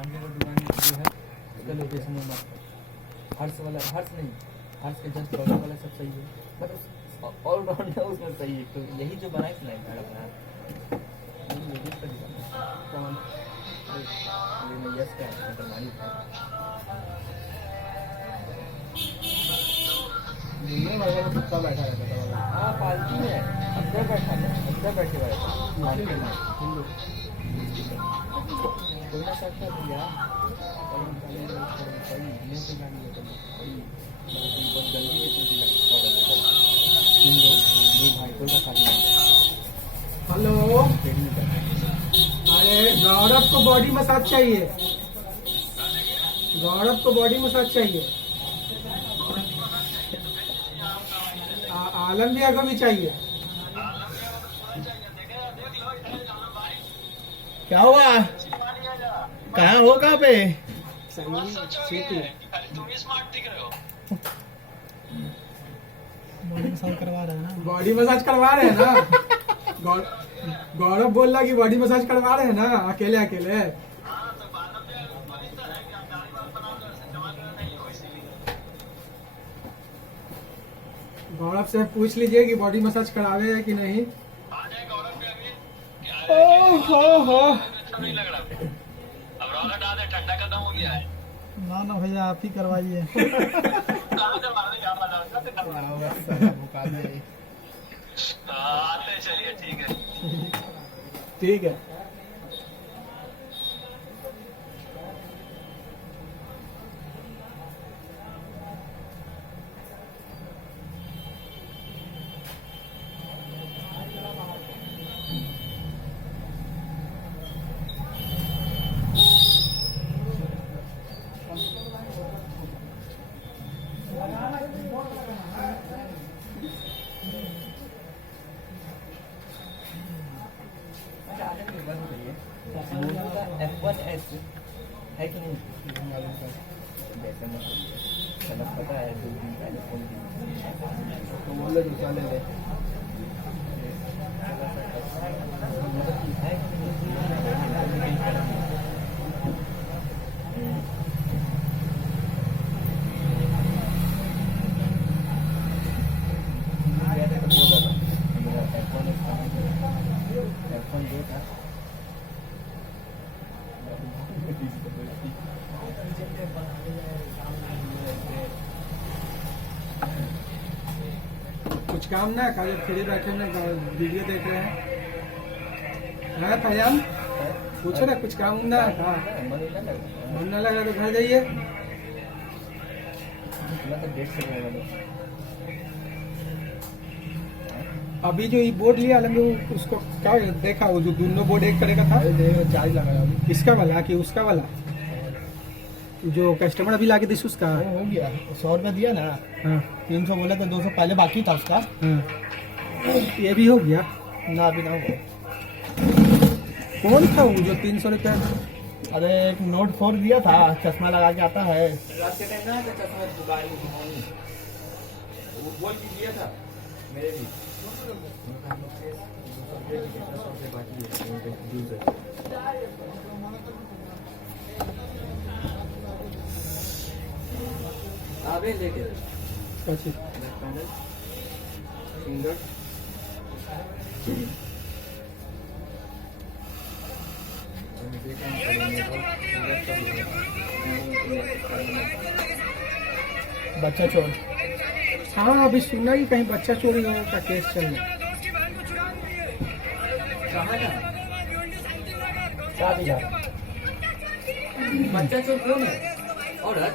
मांडवे का दुकान जो है उसका लोकेशन है मस्त। हर्ष वाला, हर्ष नहीं, हर्ष के जस्ट बगल वाला सब सही है, मतलब ऑल राउंड है उसमें सही है। तो यही जो बनाए थे ना अपना लेडीज का दुकान कौन यस का मालिक है। कुत्ता बैठा रहता था। हाँ पालतू है, अंदर बैठा था, अंदर बैठे हुए था मार्केट में। बोलना चाहता है भैया बहुत गंदी हेलो, अरे गौरव को बॉडी मसाज चाहिए, गौरव को बॉडी मसाज चाहिए, आलम भैया को भी चाहिए। क्या हुआ? कहाँ हो? कहाँ पे? बॉडी मसाज करवा रहे हैं ना? बॉडी मसाज करवा रहे हैं ना? गौरव बोल रहा कि बॉडी मसाज करवा रहे हैं ना अकेले अकेले। गौरव से पूछ लीजिए कि बॉडी मसाज करावे है कि नहीं। ना ना भैया आप ही करवाइए। चलिए ठीक है। ठीक है। F1S है कि नहीं? जैसे मतलब पता है 2 दिन पहले फोन तो बोले दूसरा ले ले। है F1 जो था कुछ काम ना काले फ्री बैठे ना वीडियो देख रहे हैं फैजान, पूछो ना कुछ काम ना। हाँ मन ना लगा तो घर जाइए। अभी जो ये बोर्ड लिया आलम उसको क्या देखा, वो जो दोनों बोर्ड एक तरह का था, चार्ज लगाया इसका वाला कि उसका वाला जो कस्टमर अभी लाके दिस उसका हो गया। 100 रुपया दिया ना। हाँ 300 बोले थे, 200 पहले बाकी था उसका। हाँ ये भी हो गया ना अभी ना हो। कौन था वो जो 300 रुपया? अरे एक नोट 4 दिया था, चश्मा लगा के आता है। बोल के दिया था मेरे भी। आवे लेके अच्छा पैनल फिंगर बच्चा चोर। हाँ अभी सुना कि कहीं बच्चा चोरी होने का केस चल रहा है। बच्चा चोर कौन है? औरत?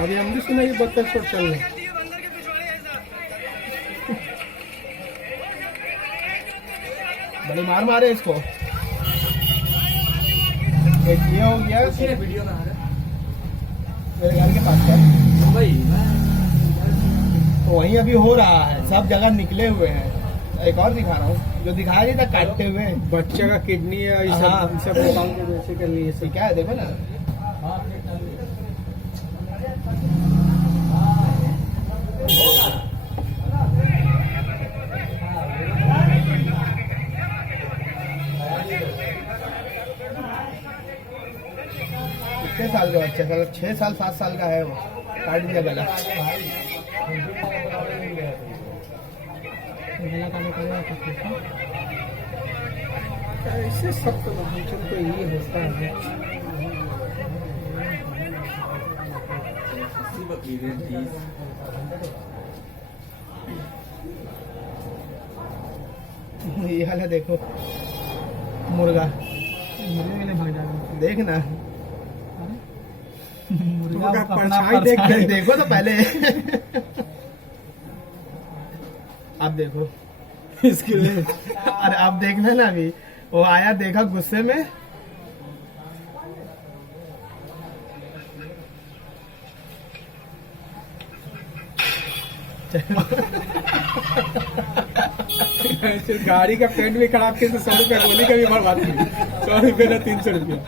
अभी हम भी सुना कि बच्चा चोर चल रहा है। बड़े मार मारे इसको। एक ये हो गया वीडियो में आ रहा है मेरे घर के पास का। भाई तो वहीं अभी हो रहा है, सब जगह निकले हुए हैं। एक और दिखा रहा हूँ, जो दिखाया नहीं था काटते हुए। बच्चे का किडनी है, ये हाँ। सब निकाल के वैसे कर लिए ये क्या है देखो ना। कितने साल का बच्चा, साला 6 साल 7 साल का है वो, काट दिया गला। ऐसे सब तो बच्चों को ये होता है। ये वाला देखो मुर्गा, मुर्गे ने भाग जाएगा। देख ना मुर्गा अपना परछाई देख के देखो तो पहले। अब देखो इसके लिए अरे अब देखना ना, अभी वो आया देखा गुस्से में, ऐसे गाड़ी का पेंट भी खराब किया तो 100 रुपया गोली का भी बर्बाद की। 100 रुपये ना 300 रुपया।